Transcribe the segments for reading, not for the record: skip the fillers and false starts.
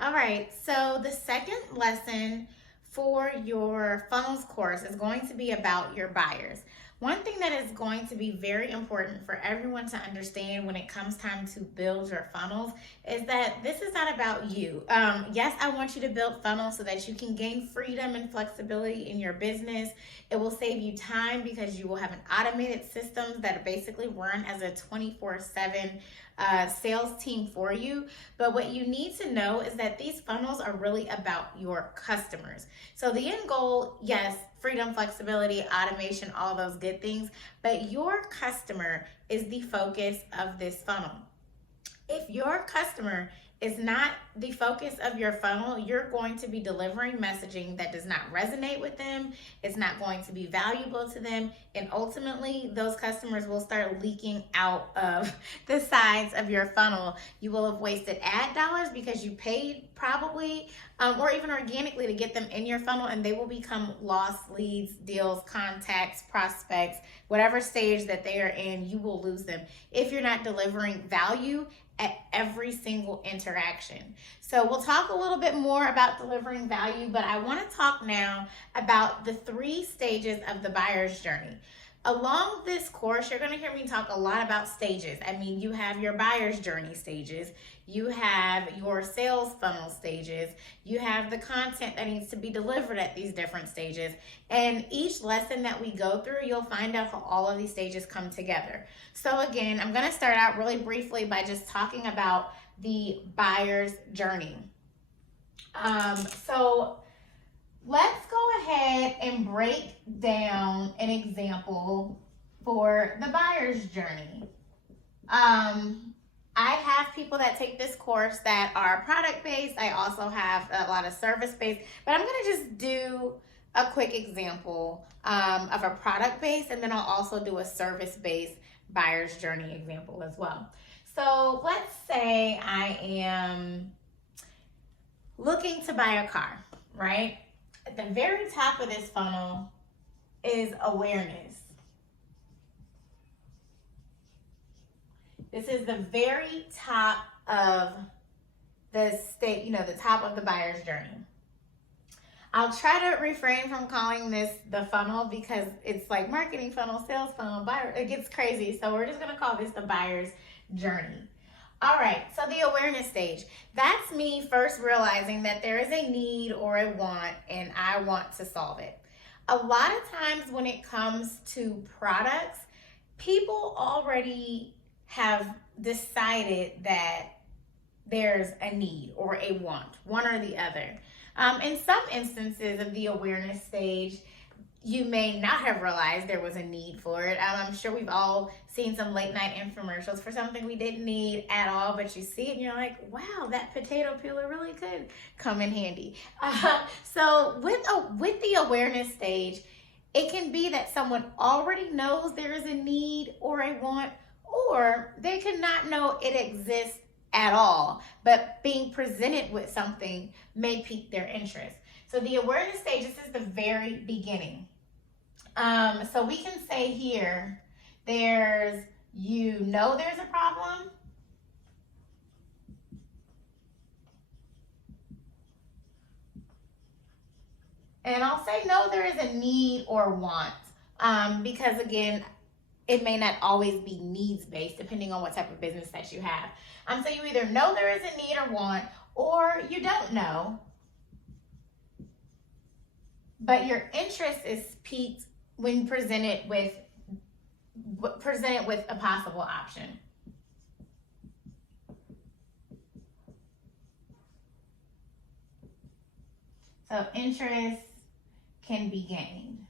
All right, so the second lesson for your funnels course is going to be about your buyers. One thing that is going to be very important for everyone to understand when it comes time to build your funnels is that this is not about you. Yes, I want you to build funnels so that you can gain freedom and flexibility in your business. It will save you time because you will have an automated systems that basically run as a 24/7 sales team for you. But what you need to know is that these funnels are really about your customers. So the end goal, yes, freedom, flexibility, automation, all those good things, but your customer is the focus of this funnel. If your customer is not the focus of your funnel, you're going to be delivering messaging that does not resonate with them. It's not going to be valuable to them. And ultimately, those customers will start leaking out of the sides of your funnel. You will have wasted ad dollars because you paid probably or even organically to get them in your funnel, and they will become lost leads, deals, contacts, prospects, whatever stage that they are in, you will lose them if you're not delivering value at every single interaction. So we'll talk a little bit more about delivering value, but I want to talk now about the 3 stages of the buyer's journey. Along this course, you're going to hear me talk a lot about stages. I mean, you have your buyer's journey stages, you have your sales funnel stages, you have the content that needs to be delivered at these different stages. And each lesson that we go through, you'll find out how all of these stages come together. So again, I'm going to start out really briefly by just talking about the buyer's journey. So let's go ahead and break down an example for the buyer's journey. I have people that take this course that are product based. I also have a lot of service based, but I'm going to just do a quick example of a product based, and then I'll also do a service based buyer's journey example as well. So let's say I am looking to buy a car, right? At the very top of this funnel is awareness. This is the very top of the the top of the buyer's journey. I'll try to refrain from calling this the funnel because it's like marketing funnel, sales funnel, buyer. It gets crazy. So we're just going to call this the buyer's journey. All right, so the awareness stage. That's me first realizing that there is a need or a want and I want to solve it. A lot of times when it comes to products, people already have decided that there's a need or a want, one or the other. In some instances of the awareness stage, you may not have realized there was a need for it. I'm sure we've all seen some late night infomercials for something we didn't need at all, but you see it and you're like, wow, that potato peeler really could come in handy. So with the awareness stage, it can be that someone already knows there is a need or a want, or they could not know it exists at all, but being presented with something may pique their interest. So the awareness stage, this is the very beginning. So we can say here, there's a problem. And I'll say no, there is a need or want. Because again, it may not always be needs based depending on what type of business that you have. So you either know there is a need or want, or you don't know, but your interest is piqued when presented with a possible option. So interest can be gained.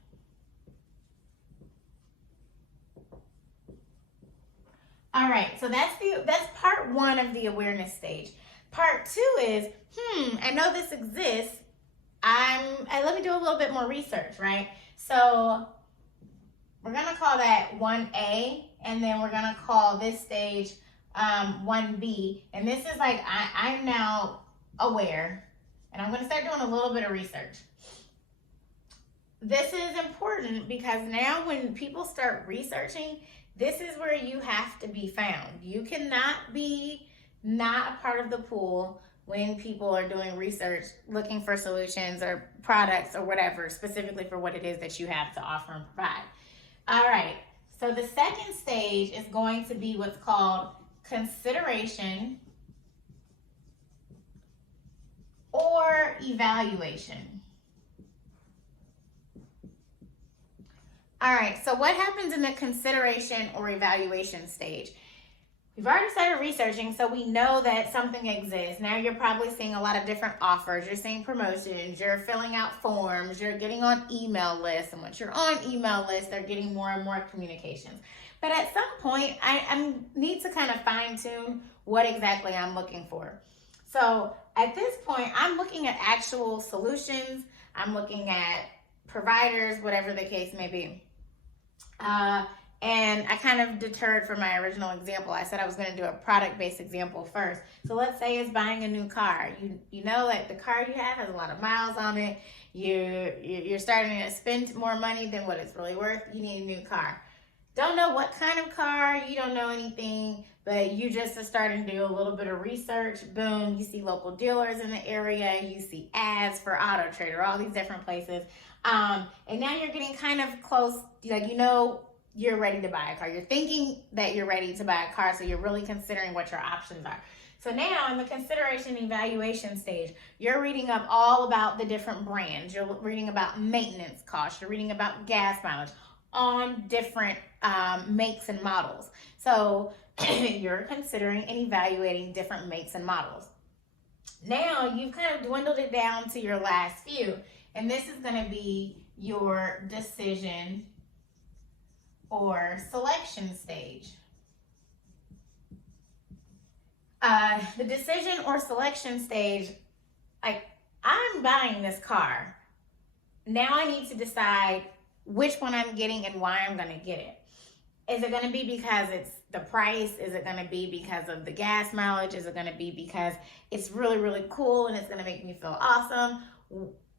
All right, so that's part 1 of the awareness stage. Part 2 is, I know this exists. Let me do a little bit more research, right? So we're gonna call that 1A, and then we're gonna call this stage 1B. And this is like, I'm now aware, and I'm gonna start doing a little bit of research. This is important because now when people start researching, this is where you have to be found. You cannot be not a part of the pool when people are doing research, looking for solutions or products or whatever, specifically for what it is that you have to offer and provide. All right, so the second stage is going to be what's called consideration or evaluation. All right, so what happens in the consideration or evaluation stage? We've already started researching, so we know that something exists. Now you're probably seeing a lot of different offers. You're seeing promotions. You're filling out forms. You're getting on email lists. And once you're on email lists, they're getting more and more communications. But at some point, I need to kind of fine tune what exactly I'm looking for. So at this point, I'm looking at actual solutions. I'm looking at providers, whatever the case may be. And I kind of deterred from my original example. I said I was going to do a product-based example first. So let's say it's buying a new car. You know that the car you have has a lot of miles on it. You're starting to spend more money than what it's really worth. You need a new car. Don't know what kind of car. You don't know anything, but you just are starting to do a little bit of research. Boom, you see local dealers in the area. You see ads for Auto Trader, all these different places. And now you're getting kind of close, like, you're ready to buy a car. You're thinking that you're ready to buy a car, so you're really considering what your options are. So now in the consideration evaluation stage, you're reading up all about the different brands. You're reading about maintenance costs. You're reading about gas mileage on different makes and models. So you're considering and evaluating different makes and models. Now you've kind of dwindled it down to your last few, and this is going to be your decision or selection stage. The decision or selection stage, like, I'm buying this car. Now I need to decide which one I'm getting and why I'm going to get it. Is it going to be because it's the price? Is it going to be because of the gas mileage? Is it going to be because it's really, really cool and it's going to make me feel awesome?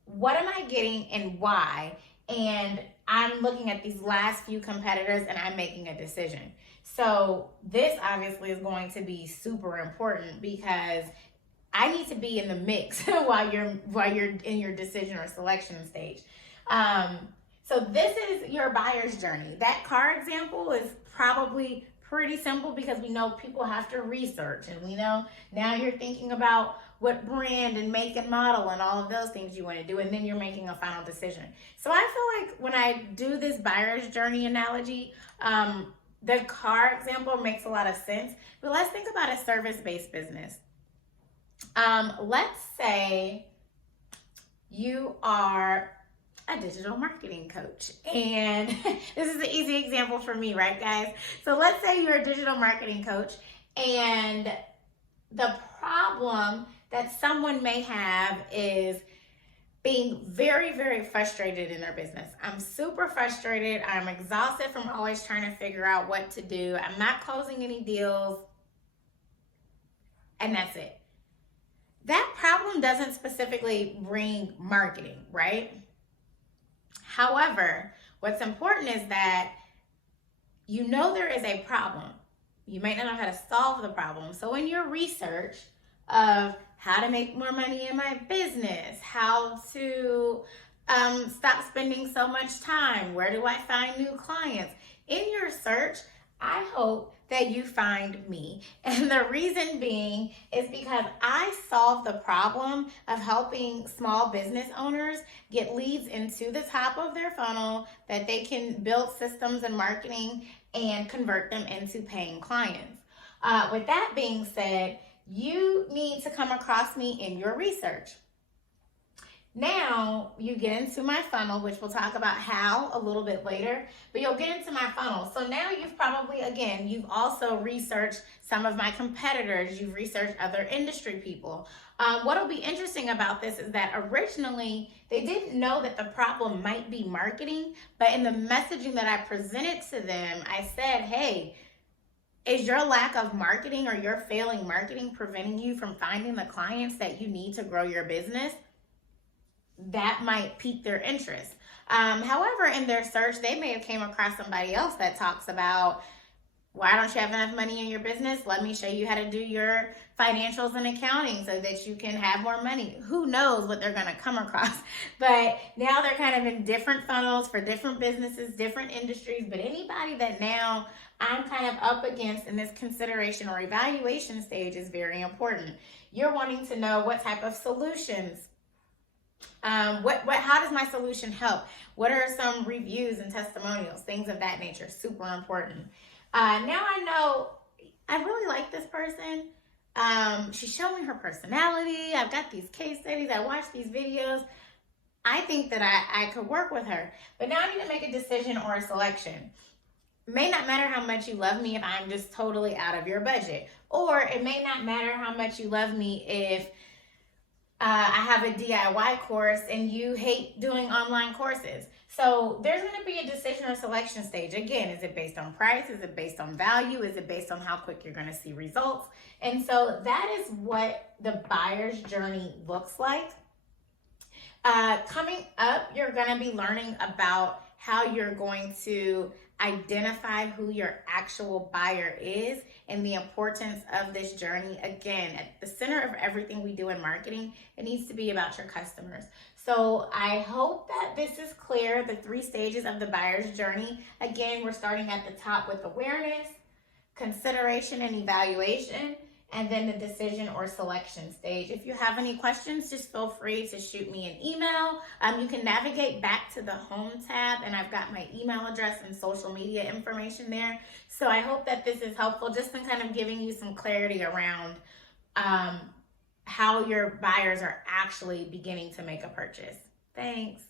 What am I getting and why? And I'm looking at these last few competitors and I'm making a decision. So this obviously is going to be super important because I need to be in the mix while you're in your decision or selection stage. So this is your buyer's journey. That car example is probably pretty simple because we know people have to research, and we know now you're thinking about what brand and make and model and all of those things you want to do, and then you're making a final decision. So I feel like when I do this buyer's journey analogy, the car example makes a lot of sense, but let's think about a service-based business. Let's say you are a digital marketing coach, and this is an easy example for me, right, guys? So let's say you're a digital marketing coach, and the problem that someone may have is being very, very frustrated in their business. I'm super frustrated. I'm exhausted from always trying to figure out what to do. I'm not closing any deals, and that's it. That problem doesn't specifically bring marketing, right? However, what's important is that you know there is a problem. You might not know how to solve the problem. So in your research of how to make more money in my business, how to stop spending so much time, where do I find new clients? In your search, I hope that you find me. And the reason being is because I solve the problem of helping small business owners get leads into the top of their funnel that they can build systems and marketing and convert them into paying clients. With that being said, you need to come across me in your research. Now you get into my funnel, which we'll talk about how a little bit later, but you'll get into my funnel. So now you've probably, again, you've also researched some of my competitors. You've researched other industry people. What'll be interesting about this is that originally they didn't know that the problem might be marketing, but in the messaging that I presented to them, I said, hey, is your lack of marketing or your failing marketing preventing you from finding the clients that you need to grow your business? That might pique their interest. However, in their search, they may have came across somebody else that talks about Why don't you have enough money in your business? Let me show you how to do your financials and accounting so that you can have more money. Who knows what they're going to come across? But now they're kind of in different funnels for different businesses, different industries. But anybody that now I'm kind of up against in this consideration or evaluation stage is very important. You're wanting to know what type of solutions, how does my solution help? What are some reviews and testimonials, things of that nature? Super important. Now I know I really like this person. She's showing her personality. I've got these case studies. I watch these videos. I think that I could work with her. But now I need to make a decision or a selection. It may not matter how much you love me if I'm just totally out of your budget. Or it may not matter how much you love me if I have a DIY course and you hate doing online courses. So there's going to be a decision or selection stage. Again, is it based on price? Is it based on value? Is it based on how quick you're going to see results? And so that is what the buyer's journey looks like. Coming up, you're going to be learning about how you're going to identify who your actual buyer is and the importance of this journey. Again, at the center of everything we do in marketing, it needs to be about your customers. So I hope that this is clear, the 3 stages of the buyer's journey. Again, we're starting at the top with awareness, consideration and evaluation, and then the decision or selection stage. If you have any questions, just feel free to shoot me an email. You can navigate back to the home tab, and I've got my email address and social media information there. So I hope that this is helpful, just in kind of giving you some clarity around how your buyers are actually beginning to make a purchase. Thanks.